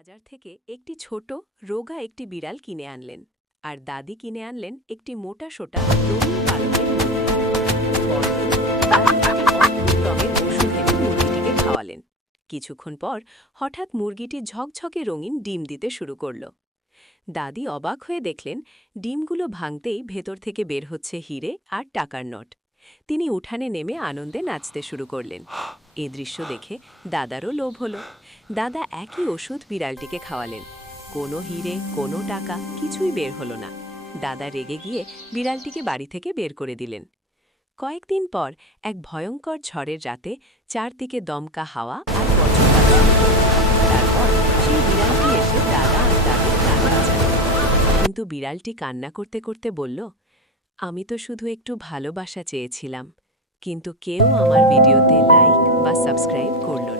বাজার থেকে একটি ছোট রোগা একটি বিড়াল কিনে আনলেন আর দাদি কিনে আনলেন একটি মোটা সোটা রঙিন পালকের মুরগি। পরদিন দাদি একটি অদ্ভুত রঙের ওষুধ এনে মুরগিটিকে খাওয়ালেন। কিছুক্ষণ পর হঠাৎ মুরগিটি ঝকঝকে রঙিন ডিম দিতে শুরু করল। দাদি অবাক হয়ে দেখলেন ডিমগুলো ভাঙতেই ভেতর থেকে বের হচ্ছে হিরে আর টাকার নোট। তিনি উঠানে নেমে আনন্দে নাচতে শুরু করলেন। এ দৃশ্য দেখে দাদারও লোভ হলো। দাদা একই ওষুধ বিড়ালটিকে খাওয়ালেন। কোনো হিরে কোনো টাকা কিছুই বের হলো না। দাদা রেগে গিয়ে বিড়ালটিকে বাড়ি থেকে বের করে দিলেন। কয়েকদিন পর এক ভয়ঙ্কর ঝড়ের রাতে চারদিকে দমকা হাওয়া আর বজ্রপাত শুরু হলো। তারপর সেই বিড়ালটি এসে দাদা আর দাদির প্রাণ বাঁচালো। কিন্তু বিড়ালটি কান্না করতে করতে বলল, আমি তো শুধু একটু ভালোবাসা চেয়েছিলাম, কিন্তু কেউ আমার ভিডিওতে লাইক বা সাবস্ক্রাইব করল না।